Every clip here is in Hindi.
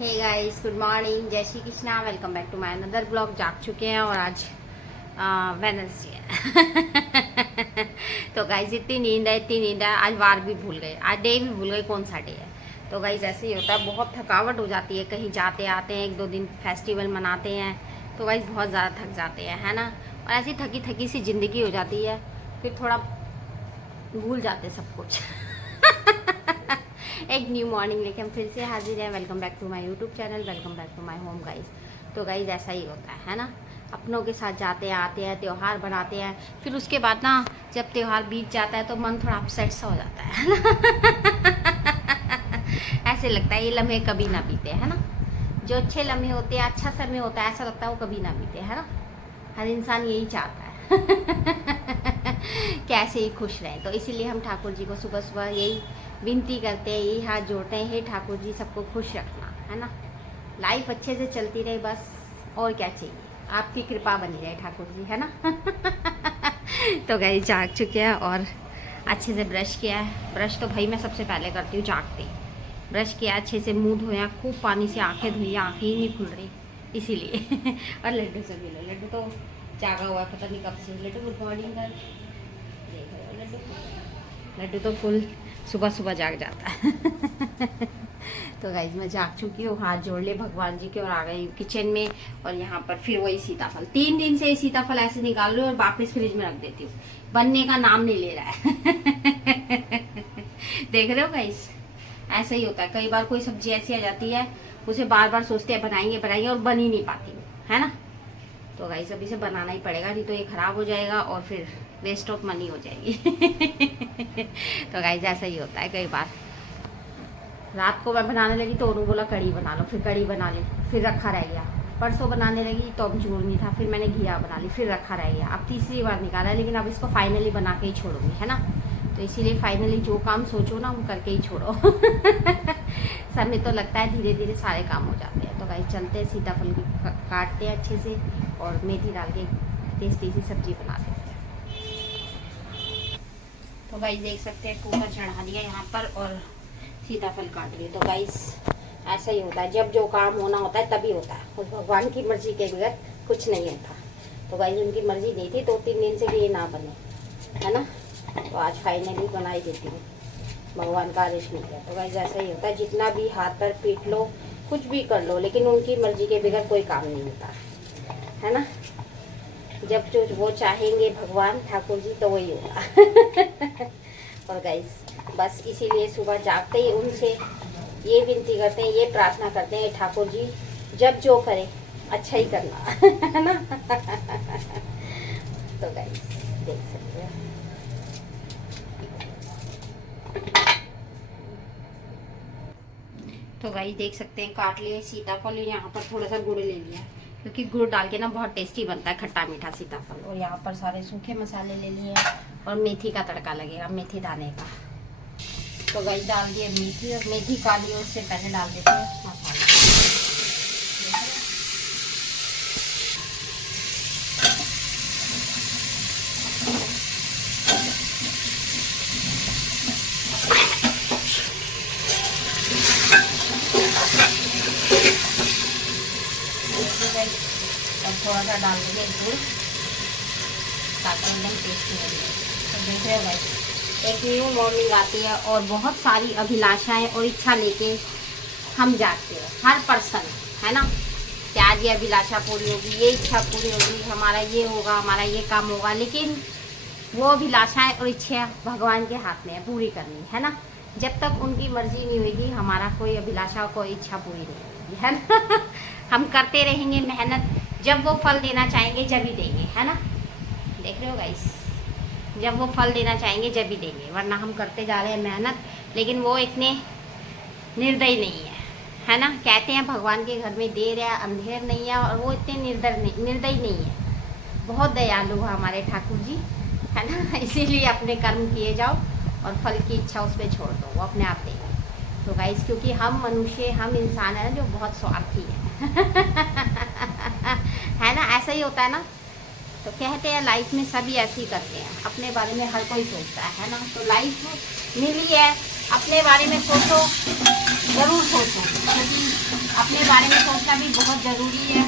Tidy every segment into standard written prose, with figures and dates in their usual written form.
हे गाइस, गुड मॉर्निंग, जय Shri Krishna. Welcome back to my another blog. जाग चुके हैं और आज वेडनेसडे है। तो गाइस इतनी नींद है, आज वार भी भूल गए, आज डे भी भूल गए कौन सा डे है। तो गाइस ऐसे ही होता है, बहुत थकावट हो जाती है, कहीं जाते आते हैं, 1-2 दिन फेस्टिवल मनाते हैं तो गाइस बहुत ज़्यादा थक जाते हैं, है ना। और ऐसी थकी थकी सी ज़िंदगी हो जाती है, फिर थोड़ा भूल जाते सब कुछ। एक न्यू मॉर्निंग लेके हम फिर से हाजिर हैं। Welcome back to my YouTube channel, welcome back to my home guys. तो गाइस ऐसा ही होता है ना, अपनों के साथ जाते हैं आते हैं, त्यौहार बनाते हैं, फिर उसके बाद ना जब त्यौहार बीत जाता है तो मन थोड़ा अपसेट सा हो जाता है ना। ऐसे लगता है ये लम्हे कभी ना बीते, है ना। जो अच्छे लम्हे होते हैं, अच्छा समय होता है, ऐसा लगता है वो कभी ना बीते, है ना। हर इंसान यही चाहता है। कैसे ही खुश रहें। तो इसीलिए हम ठाकुर जी को सुबह सुबह यही विनती करते हैं, यही हाथ जोड़ते हैं, हे ठाकुर जी सबको खुश रखना, है ना। लाइफ अच्छे से चलती रहे बस, और क्या चाहिए, आपकी कृपा बनी रहे ठाकुर जी, है ना। तो गई जाग चुके हैं और अच्छे से ब्रश किया है। ब्रश तो भाई मैं सबसे पहले करती हूँ जागते ही। ब्रश किया, अच्छे से मुंह धोया, खूब पानी से आंखें धोई, आंखें ही नहीं खुल रही इसीलिए। और लड्डू से मिलो, लड्डू तो जागा हुआ है, पता नहीं कब से। लड्डू गुड मॉर्निंग कर, देख रहे हो लड्डू, लड्डू तो फुल सुबह सुबह जाग जाता है। तो गाइज मैं जाग चुकी हूँ, हाथ जोड़ ले भगवान जी के और आ गई किचन में। और यहाँ पर फिर वही सीताफल, 3 दिन से सीताफल ऐसे निकाल रही हूँ और वापस फ्रिज में रख देती हूँ, बनने का नाम नहीं ले रहा है। देख रहे हो गाइज, ऐसा ही होता है। कई बार कोई सब्जी ऐसी आ जाती है, उसे बार बार सोचते हैं बनाएंगे बनाएंगे और बन ही नहीं पाती, है ना। तो गाइस अभी से बनाना ही पड़ेगा, नहीं तो ये खराब हो जाएगा और फिर वेस्ट ऑफ मनी हो जाएगी। तो गाइस ऐसा ही होता है कई बार। रात को मैं बनाने लगी तो उन्होंने बोला कड़ी बना लो, फिर कड़ी बना ली, फिर रखा रह गया। परसों बनाने लगी तो अमचूर नहीं था, फिर मैंने घिया बना ली, फिर रखा रह गया। अब तीसरी बार निकाला है, लेकिन अब इसको फाइनली बना के ही छोड़ूंगी, है ना। तो इसीलिए फाइनली जो काम सोचो ना वो करके ही छोड़ो। समय तो लगता है, धीरे धीरे सारे काम हो जाते हैं। तो गाइस चलते हैं, सीताफल की काटते हैं अच्छे से और मेथी डाल के टेस्टी सी सब्जी बना देते हैं। तो गाइस देख सकते हैं, कुकर चढ़ा दिया यहाँ पर और सीताफल काट लिए। तो गाइस ऐसा ही होता है, जब जो काम होना होता है तभी होता है, और भगवान की मर्जी के बगैर कुछ नहीं होता। तो गाइस उनकी मर्जी नहीं थी 2-3 दिन से कि ये ना बने, है ना। तो आज फाइनली बना ही देती हूँ, भगवान का आदेश नहीं किया। तो गाइस ऐसा ही होता है, जितना भी हाथ पर पीट लो, कुछ भी कर लो, लेकिन उनकी मर्जी के बगैर कोई काम नहीं होता, है ना। जब जो वो चाहेंगे भगवान ठाकुर जी तो वही होगा। और गाइस बस इसीलिए सुबह जागते ही उनसे ये विनती करते हैं, ये प्रार्थना करते हैं, ठाकुर जी जब जो करे अच्छा ही करना, है ना। तो गाइस देख सकते हैं, तो गाइस देख सकते हैं काट लिए सीताफल। यहाँ पर थोड़ा सा गुड़ ले लिया, क्योंकि गुड़ डाल के ना बहुत टेस्टी बनता है खट्टा मीठा सीताफल। और यहाँ पर सारे सूखे मसाले ले लिए और मेथी का तड़का लगेगा, मेथी दाने का। तो गाइस डाल दिए मेथी, और मेथी काली और उससे पहले डाल देते हैं मसाले। और थोड़ा सा डाल देंगे गुड़ ताकि एकदम टेस्टी हो जाए। तो देख रहे हो गाइस, एक न्यू मॉर्निंग आती है और बहुत सारी अभिलाषाएं और इच्छा लेके हम जाते हैं, हर पर्सन, है ना। कि आज ये अभिलाषा पूरी होगी, ये इच्छा पूरी होगी, हमारा ये होगा, हमारा ये काम होगा। लेकिन वो अभिलाषाएं और इच्छा भगवान के हाथ में है पूरी करनी, है ना। जब तक उनकी मर्जी नहीं होगी, हमारा कोई अभिलाषा कोई इच्छा पूरी नहीं होगी, है ना। हम करते रहेंगे मेहनत, जब वो फल देना चाहेंगे जब ही देंगे, है ना। देख रहे हो गाइस, जब वो फल देना चाहेंगे जब ही देंगे, वरना हम करते जा रहे हैं मेहनत, लेकिन वो इतने निर्दयी नहीं है ना। कहते हैं भगवान के घर में देर है अंधेर नहीं है, और वो इतने निर्दयी नहीं है, बहुत दयालु है हमारे ठाकुर जी, है ना। इसीलिए अपने कर्म किए जाओ और फल की इच्छा उस पर छोड़ दो, वो अपने आप देंगे। तो गाइस क्योंकि हम मनुष्य, हम इंसान है ना जो बहुत स्वार्थी है। है ना, ऐसा ही होता है ना। तो कहते हैं लाइफ में सभी ऐसे ही करते हैं, अपने बारे में हर कोई सोचता है ना। तो लाइफ मिली है, अपने बारे में सोचो, ज़रूर सोचो, क्योंकि अपने बारे में सोचना भी बहुत ज़रूरी है,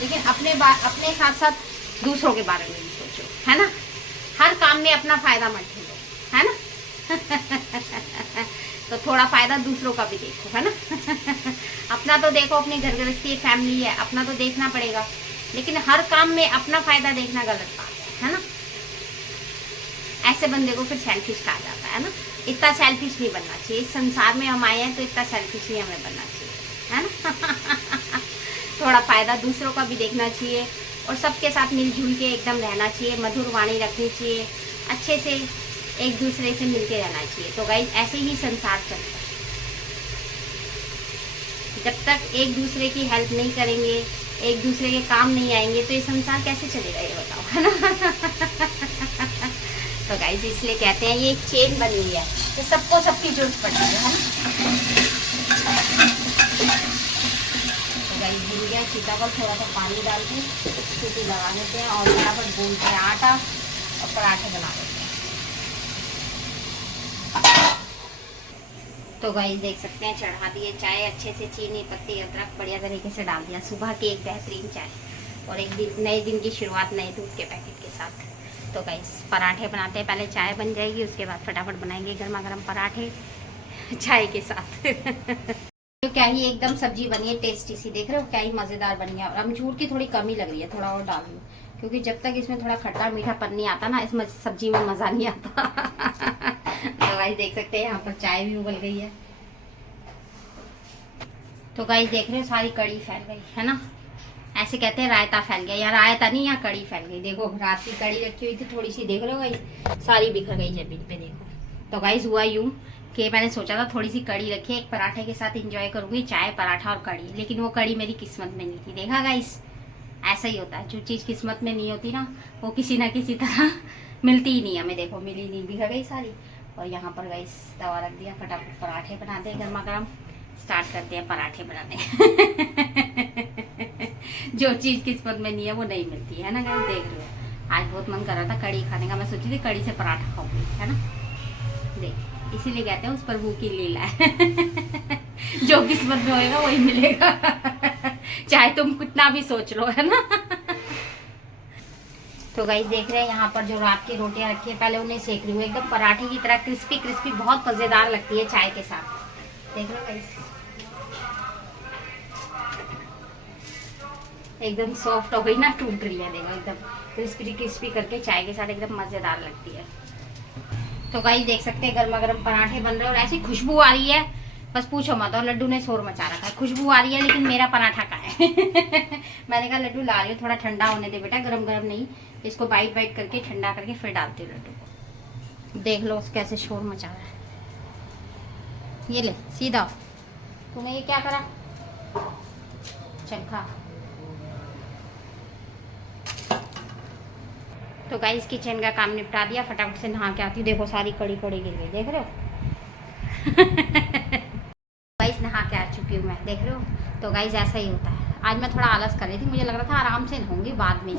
लेकिन अपने साथ साथ दूसरों के बारे में भी सोचो, है ना। हर काम में अपना फ़ायदा मत ढूंढो, है ना। तो थोड़ा फ़ायदा दूसरों का भी देखो, है ना। अपना तो देखो, अपनी घर गृहस्थी फैमिली है, अपना तो देखना पड़ेगा, लेकिन हर काम में अपना फ़ायदा देखना गलत बात है ना। ऐसे बंदे को फिर सेल्फिश कहा जाता है ना। इतना सेल्फिश नहीं बनना चाहिए। इस संसार में हम आए हैं तो इतना सेल्फिश नहीं हमें बनना चाहिए, है ना। थोड़ा फ़ायदा दूसरों का भी देखना चाहिए और सबके साथ मिलजुल के एकदम रहना चाहिए, मधुर वाणी रखनी चाहिए, अच्छे से एक दूसरे से मिलके रहना चाहिए। तो गाइस ऐसे ही संसार चलता है। जब तक एक दूसरे की हेल्प नहीं करेंगे, एक दूसरे के काम नहीं आएंगे, तो ये संसार कैसे चलेगा, ये बताओ, है ना। तो गाइस इसलिए कहते हैं ये एक चेन बनी हुई है, तो सबको सबकी जरूरत पड़ती है ना। तो गाइस भूल गया सीताफल, थोड़ा सा पानी डाल के सीटी लगा देते हैं और फटाफट भूनते हैं आटा और पराठे बना देते हैं। तो गाइस देख सकते हैं चढ़ा दिए चाय, अच्छे से चीनी पत्ती अदरक बढ़िया तरीके से डाल दिया। सुबह की एक बेहतरीन चाय और एक दिन नए दिन की शुरुआत नए दूध के पैकेट के साथ। तो गाइस पराठे बनाते हैं, पहले चाय बन जाएगी, उसके बाद फटाफट बनाएंगे गर्मा गर्म पराठे चाय के साथ। तो क्या ही एकदम सब्जी बनी है टेस्टी सी, देख रहे हो क्या ही मज़ेदार बनी है। और अमचूर की थोड़ी कमी लग रही है, थोड़ा और डाल दूँ, क्योंकि जब तक इसमें थोड़ा खट्टा मीठापन नहीं आता ना, इसमें सब्जी में मज़ा नहीं आता। तो गाइस देख सकते हैं यहाँ पर चाय भी उबल गई है। तो गाइस देख रहे हो सारी कड़ी फैल गई है ना। ऐसे कहते हैं रायता फैल गया, यार रायता नहीं, यहाँ कड़ी फैल गई। देखो रात की कड़ी रखी हुई थी थोड़ी सी, देख रहे हो गाइस सारी बिखर गई जमीन पे, देखो। तो गाइस हुआ यूँ कि मैंने सोचा था थोड़ी सी कड़ी रखी है, एक पराठे के साथ इंजॉय करूंगी, चाय पराठा और कड़ी, लेकिन वो कड़ी मेरी किस्मत में नहीं थी। देखा गाइस ऐसा ही होता है, जो चीज़ किस्मत में नहीं होती ना, वो किसी ना किसी तरह मिलती ही नहीं हमें। देखो मिली नहीं, बिखर गई सारी। और यहाँ पर गाइस तवा रख दिया, फटाफट पराठे बनाते हैं गर्मा गर्म, स्टार्ट करते हैं पराठे बनाने। जो चीज़ किस्मत में नहीं है वो नहीं मिलती है ना गाइस। देख रहे हो आज बहुत मन कर रहा था कड़ी खाने का, मैं सोची थी कड़ी से पराठा खाऊंगी, है ना। देख इसीलिए कहते हैं उस प्रभु की लीला है। जो किस्मत में होएगा वही मिलेगा। चाहे तुम कितना भी सोच लो, है ना। तो गाइस देख रहे हैं यहाँ पर जो रात की रोटियां रखी है, पहले उन्हें सेक रही हूँ, एकदम पराठे की तरह क्रिस्पी क्रिस्पी, बहुत मजेदार लगती है चाय के साथ। देख रहे हो गाइस एकदम सॉफ्ट हो गई ना, टूट रही है, देखो एकदम क्रिस्पी क्रिस्पी करके चाय के साथ एकदम मजेदार लगती है। तो गाइस देख सकते हैं गर्मा गर्म पराठे बन रहे हैं और ऐसी खुशबू आ रही है, बस पूछो मत। और लड्डू ने शोर मचा रखा है, खुशबू आ रही है लेकिन मेरा पराठा कहाँ है। मैंने कहा लड्डू ला रही हूँ, थोड़ा ठंडा होने दे बेटा, गरम गरम नहीं, इसको बाइट बाइट करके ठंडा करके फिर डालती हूँ लड्डू को। देख लो कैसे शोर मचा रहा है, ये ले सीधा, तूने ये क्या करा, चल खा। तो गाइस किचन का काम निपटा दिया, फटाफट से नहा के आती हूँ। देखो सारी कड़ी कड़ी गिर गई, देख रहे हो। गाइस नहा के आ चुकी हूँ मैं, देख रहे हो। तो गाइस ऐसा ही होता है, आज मैं थोड़ा आलस कर रही थी, मुझे लग रहा था आराम से नहाऊंगी बाद में,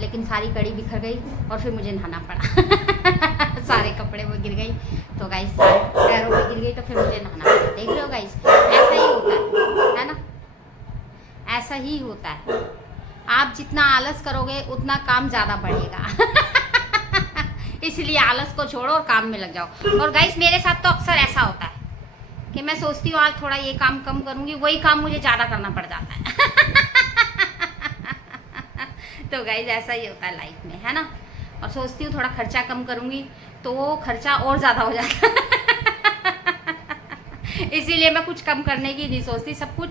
लेकिन सारी कड़ी बिखर गई और फिर मुझे नहाना पड़ा। सारे कपड़े वो गिर गई, तो गाइस सारे पैरों में गिर गई, तो फिर मुझे नहाना पड़ा। देख रहे हो गाइस ऐसा ही होता है ना, ऐसा ही होता है। आप जितना आलस करोगे उतना काम ज़्यादा बढ़ेगा। इसलिए आलस को छोड़ो और काम में लग जाओ। और गाइस मेरे साथ तो अक्सर ऐसा होता है कि मैं सोचती हूँ आज थोड़ा ये काम कम करूँगी, वही काम मुझे ज़्यादा करना पड़ जाता है। तो गाइस ऐसा ही होता है लाइफ में, है ना। और सोचती हूँ थोड़ा खर्चा कम करूँगी तो वो खर्चा और ज़्यादा हो जाता है। इसीलिए मैं कुछ कम करने की नहीं सोचती, सब कुछ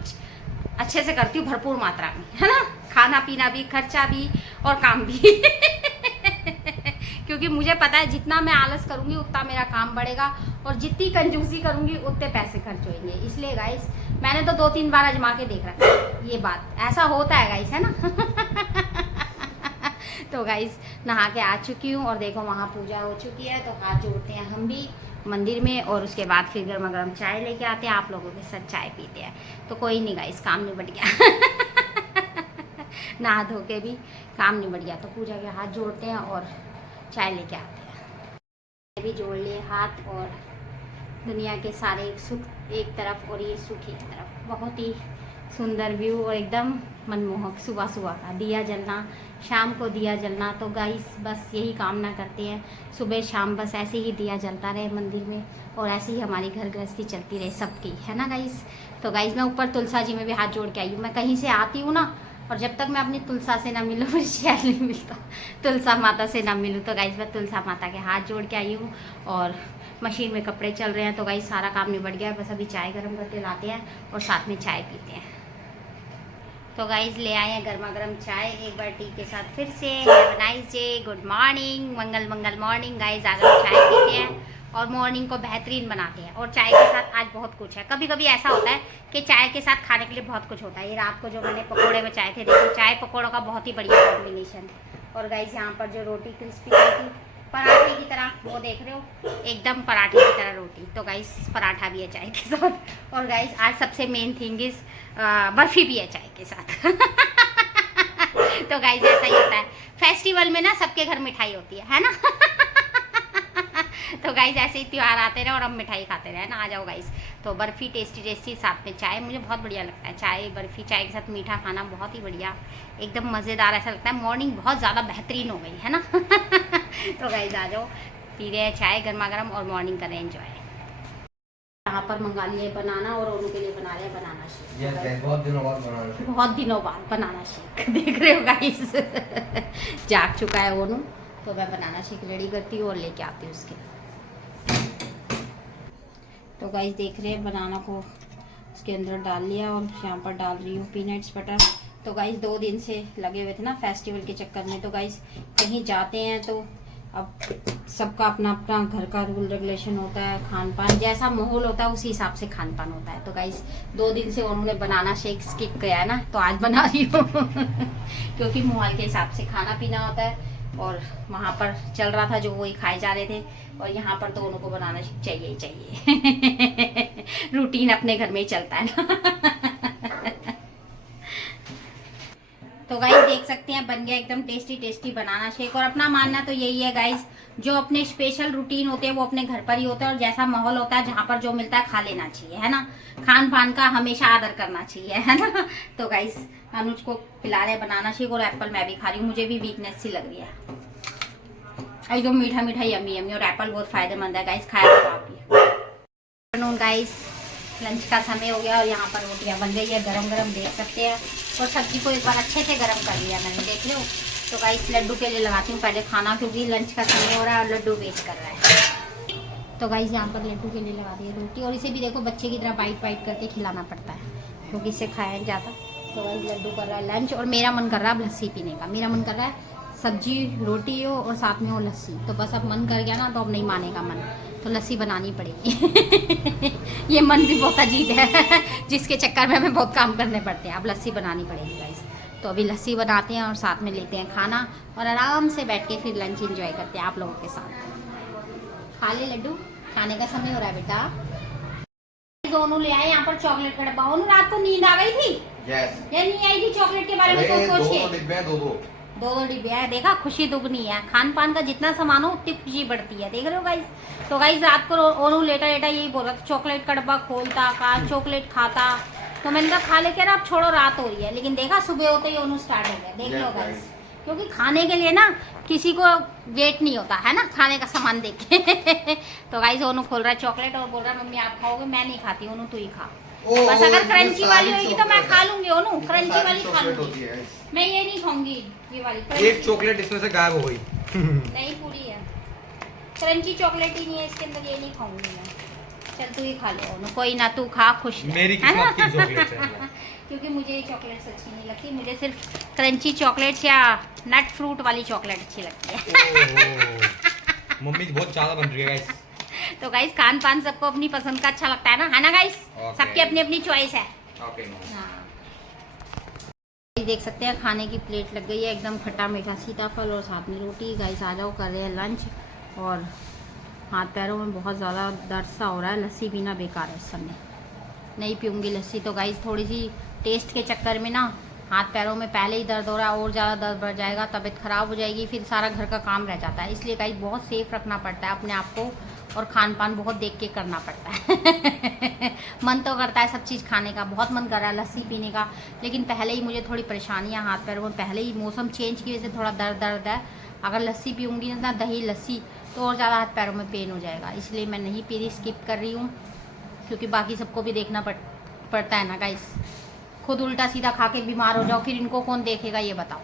अच्छे से करती हूँ, भरपूर मात्रा में, है ना। खाना पीना भी, खर्चा भी और काम भी। क्योंकि मुझे पता है जितना मैं आलस करूँगी उतना मेरा काम बढ़ेगा और जितनी कंजूसी करूँगी उतने पैसे खर्च होंगे। इसलिए गाइस मैंने तो 2-3 बार आजमा के देख रखा है, ये बात ऐसा होता है गाइस, है ना। तो गाइस नहा के आ चुकी हूँ और देखो वहाँ पूजा हो चुकी है, तो हाथ जोड़ते हैं हम भी मंदिर में और उसके बाद फिर गर्मा गर्म चाय लेके आते हैं, आप लोगों के साथ चाय पीते हैं। तो कोई नहीं गाइस काम निबट गया। नहा धो के भी काम निबट गया, तो पूजा के हाथ जोड़ते हैं और चाय लेके आते हैं। भी जोड़ लिए हाथ, और दुनिया के सारे सुख एक तरफ और ये सुख एक तरफ, बहुत ही सुंदर व्यू और एकदम मनमोहक सुबह सुबह का दिया जलना, शाम को दिया जलना। तो गाइस बस यही कामना करते हैं सुबह शाम बस ऐसे ही दिया जलता रहे मंदिर में और ऐसे ही हमारी घर गृहस्थी चलती रहे सबकी, है ना गाइस। तो गाइस मैं ऊपर तुलसा जी में भी हाथ जोड़ के आई हूँ। मैं कहीं से आती हूँ ना और जब तक मैं अपनी तुलसा से ना मिलूँ मुझे चैन नहीं मिलता, तुलसा माता से ना मिलूँ। तो गाइस मैं तुलसा माता के हाथ जोड़ के आई हूँ और मशीन में कपड़े चल रहे हैं। तो गाइस सारा काम निबट गया, बस अभी चाय गर्म करके लाते हैं और साथ में चाय पीते हैं। तो गाइस ले आए हैं गर्मा गर्म चाय एक बार टी के साथ फिर से। Have a nice day, good morning, Mangal morning guys. आज हम चाय पीते हैं और मॉर्निंग को बेहतरीन बनाते हैं। और चाय के साथ आज बहुत कुछ है। कभी कभी ऐसा होता है कि चाय के साथ खाने के लिए बहुत कुछ होता है। ये रात को जो मैंने पकौड़े बचाए थे, देखो चाय पकौड़ों का बहुत ही बढ़िया कॉम्बिनेशन। और गाइस यहाँ पर जो रोटी क्रिस्पी थी पराठे की तरह, वो देख रहे हो एकदम पराठे की तरह रोटी। तो गाइस पराठा भी है चाय के साथ। और गाइस आज सबसे मेन थिंग इज बर्फी भी है चाय के साथ। तो गाइस ऐसा ही होता है फेस्टिवल में ना, सबके घर मिठाई होती है ना। तो गाइस ऐसे ही त्यौहार आते रहे और हम मिठाई खाते रहे ना। आ जाओ गाइस। तो बर्फी टेस्टी टेस्टी, साथ में चाय, मुझे बहुत बढ़िया लगता है चाय बर्फी चाय के साथ मीठा खाना, बहुत ही बढ़िया एकदम मज़ेदार। ऐसा लगता है मॉर्निंग बहुत ज़्यादा बेहतरीन हो गई, है ना। तो गाइस आ जाओ, पी रहे हैं चाय गर्मा गर्म और मॉर्निंग करें एंजॉय। यहाँ पर मंगा लिए बनाना और उनके लिए बना रहे हैं बनाना शेक। बहुत दिनों बाद बनाना शेक देख रहे हो गाइस। जाग चुका है ओनू, तो मैं बनाना शेक रेडी करती हूँ और लेके आती हूँ उसके। तो गाइस देख रहे हैं बनाना को उसके अंदर डाल लिया और यहाँ पर डाल रही हूँ पीनट्स बटर। तो गाइस 2 दिन से लगे हुए थे ना फेस्टिवल के चक्कर में। तो गाइस कहीं जाते हैं तो अब सबका अपना अपना घर का रूल रेगुलेशन होता है, खान पान जैसा माहौल होता है उसी हिसाब से खान पान होता है। तो गाइस 2 दिन से उन्होंने बनाना शेक स्किप किया है ना, तो आज बना रही हूँ। क्योंकि माहौल के हिसाब से खाना पीना होता है और वहाँ पर चल रहा था जो वही खाए जा रहे थे और यहाँ पर तो उनको बनाना चाहिए ही चाहिए। रूटीन अपने घर में ही चलता है ना। तो गाइस देख सकते हैं बन गया एकदम टेस्टी टेस्टी बनाना शेक। और अपना मानना तो यही है गाइस, जो अपने स्पेशल रूटीन होते हैं वो अपने घर पर ही होता है और जैसा माहौल होता है जहाँ पर जो मिलता है खा लेना चाहिए, है ना। खान पान का हमेशा आदर करना चाहिए, है ना। तो गाइस अनुज को पिला रहे बनाना शेक और एप्पल मैं भी खा रही हूँ, मुझे भी वीकनेस सी लग रही है। एकदम मीठा मीठा यम्मी यम्मी और एप्पल बहुत फायदेमंद है गाइस, खाया करो आप भी। गाइस लंच का समय हो गया और यहाँ पर रोटियाँ बन गई है गरम गरम, देख सकते हैं। और सब्जी को एक बार अच्छे से गरम कर लिया मैंने, देख लो। तो गाइस लड्डू के लिए लगाती हूँ पहले खाना, क्योंकि लंच का समय हो रहा है और लड्डू वेट कर रहा है। तो गाइस यहाँ पर लड्डू के लिए लगा दी है रोटी। और इसे भी देखो बच्चे की तरह बाइट बाइट करके खिलाना पड़ता है, क्योंकि इससे खाया नहीं जाता। तो गाइस लड्डू कर रहा है लंच और मेरा मन कर रहा है लस्सी पीने का। मेरा मन कर रहा है सब्जी रोटी हो और साथ में हो लस्सी। तो बस अब मन कर गया ना, तो अब नहीं मानेगा मन, तो लस्सी बनानी पड़ेगी। ये मन भी बहुत अजीब है, जिसके चक्कर में हमें बहुत काम करने पड़ते हैं। अब लस्सी बनानी पड़ेगी गाइस। तो अभी लस्सी बनाते हैं और साथ में लेते हैं खाना और आराम से बैठ के फिर लंच एंजॉय करते हैं आप लोगों के साथ। खा ले लड्डू, खाने का समय हो रहा है बेटा। दोनों ले आए यहाँ पर चॉकलेट का डब्बा। रात को नींद आ गई थी या नहीं आई थी चॉकलेट के बारे में सोच के? दो डिब्बे है, देखा खुशी दुगनी है। खान पान का जितना सामान हो उतनी खुशी बढ़ती है, देख रहे हो गाइस। तो गाइस रात को ओनू लेटा लेटा यही बोल रहा था चॉकलेट का डब्बा खोलता का चॉकलेट खाता। तो मैंने कहा खा ले, कह रहा अब छोड़ो रात हो रही है। लेकिन देखा सुबह होते ही ओनू स्टार्ट हो गया, देख लो गाइस। क्योंकि खाने के लिए ना किसी को वेट नहीं होता है ना, खाने का सामान देख के। तो गाइस ओनू खोल रहा है चॉकलेट और बोल रहा है मम्मी आप खाओगे? मैं नहीं खाती, ओनू तू ही खा। बस अगर क्रंची वाली होगी तो मैं खा लूंगी ओनू, क्रंची वाली खा लूंगी। मैं ये नहीं खाऊंगी ये वाली। एक चॉकलेट इसमें से गायब हो गई। नहीं पूरी है, क्रंची चॉकलेट ही नहीं है इसके अंदर, ये नहीं खाऊंगी मैं। चल तू ही खा ले ओनू, कोई ना तू खा, खुश मेरी किस्मत की चॉकलेट है। क्योंकि मुझे ये चॉकलेट अच्छी नहीं लगती, मुझे सिर्फ क्रंची चॉकलेट या नट फ्रूट वाली चॉकलेट अच्छी लगती है। मम्मी बहुत ज्यादा बन रही है गाइस। तो गाइस खान पान सबको अपनी पसंद का अच्छा लगता है ना गाइस। सबकी अपनी अपनी चॉइस है। देख सकते हैं खाने की प्लेट लग गई है एकदम खट्टा मीठा सीताफल और साथ में रोटी। गाइस आ जाओ, कर रहे हैं लंच और हाथ पैरों में बहुत ज़्यादा दर्द सा हो रहा है। लस्सी पीना बेकार है इस समय, नहीं पीऊँगी लस्सी। तो गाइस थोड़ी सी टेस्ट के चक्कर में ना हाथ पैरों में पहले ही दर्द हो रहा है और ज़्यादा दर्द बढ़ जाएगा, तबीयत ख़राब हो जाएगी, फिर सारा घर का काम रह जाता है। इसलिए गाइस बहुत सेफ रखना पड़ता है अपने आप को और खान पान बहुत देख के करना पड़ता है। मन तो करता है सब चीज़ खाने का, बहुत मन कर रहा है लस्सी पीने का, लेकिन पहले ही मुझे थोड़ी परेशानियाँ हाथ पैरों में, पहले ही मौसम चेंज की वजह से थोड़ा दर्द है। अगर लस्सी पीऊँगी ना, दही लस्सी, तो और ज़्यादा हाथ पैरों में पेन हो जाएगा, इसलिए मैं नहीं पी रही, स्किप कर रही हूँ, क्योंकि बाकी सबको भी देखना पड़ता है ना गाइस। खुद उल्टा सीधा खा के बीमार हो जाओ, फिर इनको कौन देखेगा ये बताओ।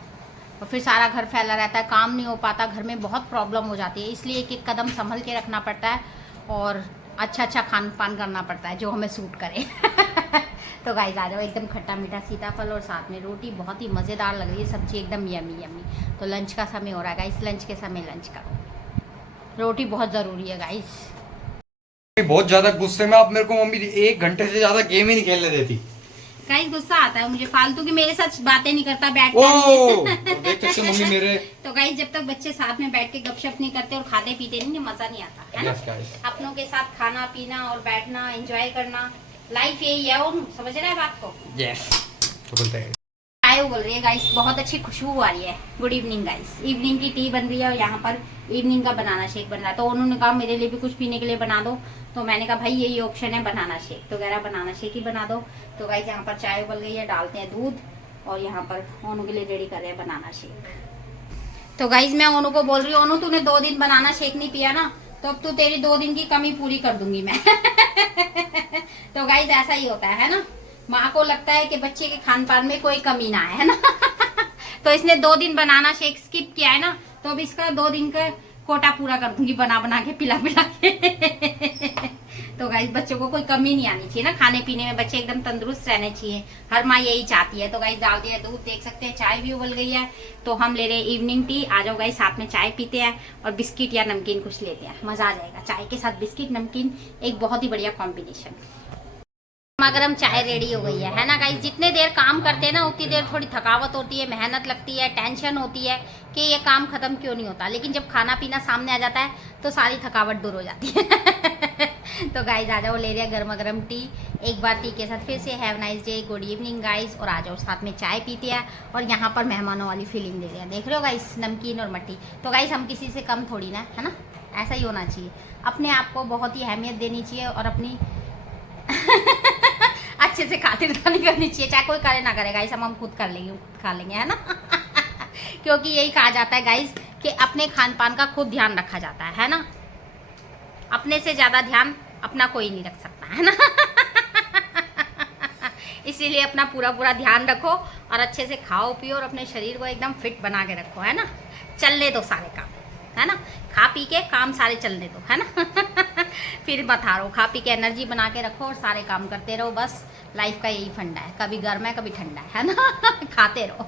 और फिर सारा घर फैला रहता है, काम नहीं हो पाता, घर में बहुत प्रॉब्लम हो जाती है, इसलिए एक एक कदम संभल के रखना पड़ता है और अच्छा खान पान करना पड़ता है जो हमें सूट करे। तो गाइस आ जाओ, एकदम खट्टा मीठा सीताफल और साथ में रोटी, बहुत ही मज़ेदार लग रही है सब्जी, एकदम यमी यमी। तो लंच का समय हो रहा है गाइस, लंच के समय लंच करो, रोटी बहुत ज़रूरी है गाइस। बहुत ज्यादा गुस्से में आप मेरे को मम्मी 1 घंटे से ज्यादा गेम ही नहीं खेलने देती। गाइस गुस्सा आता है मुझे फालतू की, मेरे साथ बातें नहीं करता बैठ के। देख सकते मम्मी मेरे। तो गाइस जब तक बच्चे साथ में बैठ के गपशप नहीं करते और खाते पीते नहीं, मजा नहीं आता है ना। अपनों के साथ खाना पीना और बैठना, एंजॉय करना, लाइफ यही है। और समझ रहे हैं बात को? यस। तो बोलते हैं चाय बोल रही है गाइस, बहुत अच्छी खुशबू आ रही है। गुड इवनिंग गाइस, इवनिंग की टी बन रही है और यहाँ पर इवनिंग का बनाना शेक बन रहा है। तो उन्होंने कहा मेरे लिए भी कुछ पीने के लिए बना दो, तो मैंने कहा भाई यही ऑप्शन है बनाना शेक, तो कह रहा बनाना शेक ही बना दो। तो गाइस यहाँ पर चाय उबल गई है, डालते हैं दूध और यहाँ पर ओनू के लिए रेडी कर रहे हैं बनाना शेक। तो गाइस मैं ओनू को बोल रही हूँ, ओनू तूने 2 दिन बनाना शेक नहीं पिया ना, तो अब तू तेरी 2 दिन की कमी पूरी कर दूंगी मैं। तो गाइस ऐसा ही होता है ना, माँ को लगता है कि बच्चे के खान पान में कोई कमी ना है ना। तो इसने 2 दिन बनाना शेक स्किप किया है ना, तो अब इसका 2 दिन का कोटा पूरा कर दूंगी बना बना के, पिला पिला के। तो गाइस बच्चों को कोई कमी नहीं आनी चाहिए ना खाने पीने में, बच्चे एकदम तंदुरुस्त रहने चाहिए, हर माँ यही चाहती है। तो गाइस डाल दिया दूध, देख सकते हैं चाय भी उबल गई है। तो हम ले रहे हैं इवनिंग टी, आ जाओ गाइस साथ में चाय पीते हैं और बिस्किट या नमकीन कुछ लेते हैं, मजा आ जाएगा। चाय के साथ बिस्किट नमकीन एक बहुत ही बढ़िया कॉम्बिनेशन। गरम चाय रेडी हो गई है ना गाइस। जितने देर काम करते हैं ना उतनी देर थोड़ी थकावट होती है, मेहनत लगती है, टेंशन होती है कि ये काम खत्म क्यों नहीं होता, लेकिन जब खाना पीना सामने आ जाता है तो सारी थकावट दूर हो जाती है। तो गाइस आ जाओ, ले रहे हैं गर्मा गर्म टी, एक बार टी के साथ फिर से have nice day, good evening guys. और आ जाओ साथ में चाय पीते हैं और यहाँ पर मेहमानों वाली फीलिंग दे रहे हैं, देख रहे हो गाइस, नमकीन और मट्टी। तो गाइस हम किसी से कम थोड़ी ना है ना, ऐसा ही होना चाहिए, अपने आप को बहुत ही अहमियत देनी चाहिए और अपनी अच्छे से खातिरदारी करनी चाहिए, चाहे कोई करे ना करे गाइस, हम खुद कर लेंगे, खुद खा लेंगे है ना। क्योंकि यही कहा जाता है गाइस कि अपने खान पान का खुद ध्यान रखा जाता है ना, अपने से ज़्यादा ध्यान अपना कोई नहीं रख सकता है ना। इसीलिए अपना पूरा ध्यान रखो और अच्छे से खाओ पियो और अपने शरीर को एकदम फिट बना के रखो है ना, चलने दो सारे काम है ना, खा पी के काम सारे चलने दो है ना। फिर मत हारो, खा पी के एनर्जी बना के रखो और सारे काम करते रहो, बस लाइफ का यही फंडा है, कभी गर्म है कभी ठंडा है ना। खाते रहो।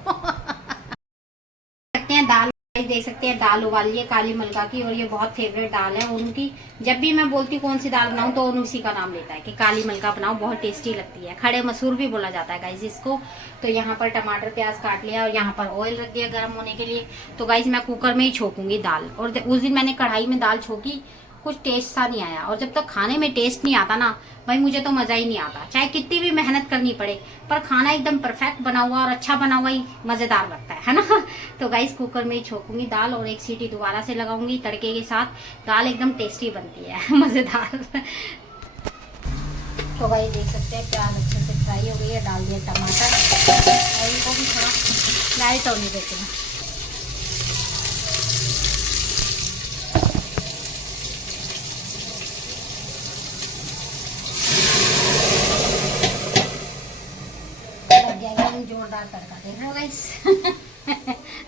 सकते हैं दाल, देख सकते हैं दाल उबाली है काली मलका की, और ये बहुत फेवरेट दाल है उनकी। जब भी मैं बोलती हूँ कौन सी दाल बनाऊँ तो उसी का नाम लेता है कि काली मलका बनाओ, बहुत टेस्टी लगती है, खड़े मसूर भी बोला जाता है गाइज इसको। तो यहाँ पर टमाटर प्याज काट लिया और यहाँ पर ऑयल रख दिया गर्म होने के लिए। तो गाइज मैं कुकर में ही छोकूंगी दाल, और उस दिन मैंने कढ़ाई में दाल छोकी, कुछ टेस्ट सा नहीं आया। और जब तक खाने में टेस्ट नहीं आता ना भाई, मुझे तो मज़ा ही नहीं आता, चाहे कितनी भी मेहनत करनी पड़े, पर खाना एकदम परफेक्ट बना हुआ और अच्छा बना हुआ ही मज़ेदार लगता है ना। तो गाइस कुकर में ही छोकूंगी दाल और एक सीटी दोबारा से लगाऊंगी तड़के के साथ, दाल एकदम टेस्टी बनती है, मज़ेदार। तो भाई देख सकते हैं प्याज अच्छे से फ्राई हो गई है, डाल दिया टमाटर और इनको भी थोड़ा लाइट होने देते हैं। जोरदार तड़का देख रहे हो गाइस।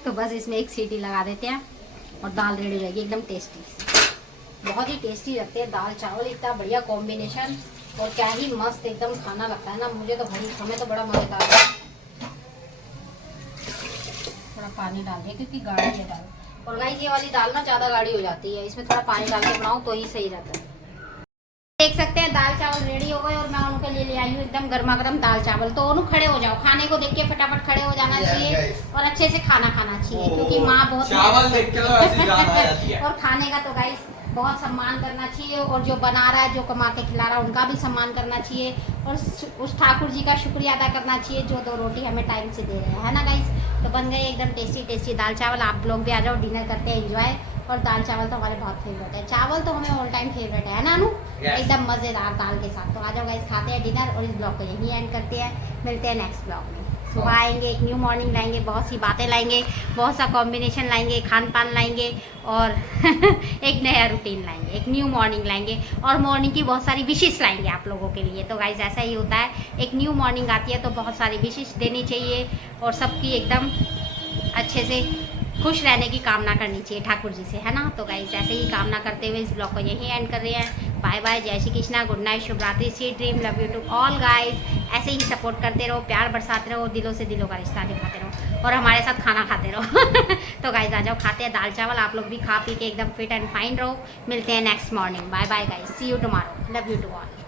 तो बस इसमें एक सीटी लगा देते हैं और दाल रेडी हो जाएगी, एकदम टेस्टी, बहुत ही टेस्टी लगते हैं दाल चावल, इतना बढ़िया कॉम्बिनेशन और क्या ही मस्त एकदम खाना लगता है ना। मुझे तो भाई हमें तो बड़ा मजेदार है। थोड़ा पानी डाल दिया क्योंकि गाढ़ी है दाल, और गाइस ये वाली दाल ना ज़्यादा गाढ़ी हो जाती है, इसमें थोड़ा पानी डाल के बनाओ तो ही सही रहता है। देख सकते हैं दाल चावल रेडी हो गए और मैं उनके लिए ले आई हूँ एकदम गर्मा गर्म दाल चावल। तो उन्होंने खड़े हो जाओ, खाने को देख के फटाफट खड़े हो जाना चाहिए और अच्छे से खाना खाना चाहिए, क्योंकि माँ बहुत चावल देख के तो ऐसी जान आ जाती है। और खाने का तो गाइस बहुत सम्मान करना चाहिए, और जो बना रहा है, जो कमा के खिला रहा है, उनका भी सम्मान करना चाहिए, और उस ठाकुर जी का शुक्रिया अदा करना चाहिए जो 2 रोटी हमें टाइम से दे रहे हैं, है ना गाइस। तो बन गए एकदम टेस्टी टेस्टी दाल चावल। आप लोग भी आ जाओ, डिनर करते हैं एंजॉय, और दाल चावल तो हमारे बहुत फेवरेट है। चावल तो हमें ऑल टाइम फेवरेट है ना अनु? एकदम मज़ेदार दाल के साथ। तो आ जाओ गाइस, खाते हैं डिनर और इस ब्लॉग को यहीं एंड करते हैं। मिलते हैं नेक्स्ट ब्लॉग में। सुबह आएंगे, एक न्यू मॉर्निंग लाएंगे, बहुत सी बातें लाएंगे, बहुत सा कॉम्बिनेशन लाएंगे, खान पान लाएंगे और एक नया रूटीन लाएंगे, एक न्यू मॉर्निंग लाएंगे और मॉर्निंग की बहुत सारी विशेष लाएंगे आप लोगों के लिए। तो गाइस ऐसा ही होता है, एक न्यू मॉर्निंग आती है तो बहुत सारी विशेष देनी चाहिए और सबकी एकदम अच्छे से खुश रहने की कामना करनी चाहिए ठाकुर जी से, है ना? तो गाइस ऐसे ही कामना करते हुए इस ब्लॉग को यहीं एंड कर रहे हैं। बाय बाय, जय श्री कृष्णा, गुड नाइट, शुभ रात्रि, sweet dream, love you to all guys. ऐसे ही सपोर्ट करते रहो, प्यार बरसाते रहो, दिलों से दिलों का रिश्ता निभाते रहो और हमारे साथ खाना खाते रहो। तो गाइस आ जाओ, खाते हैं दाल चावल। आप लोग भी खा पी के एकदम फिट एंड फाइन रहो। मिलते हैं next morning. Bye bye guys, see you tomorrow, love you to all.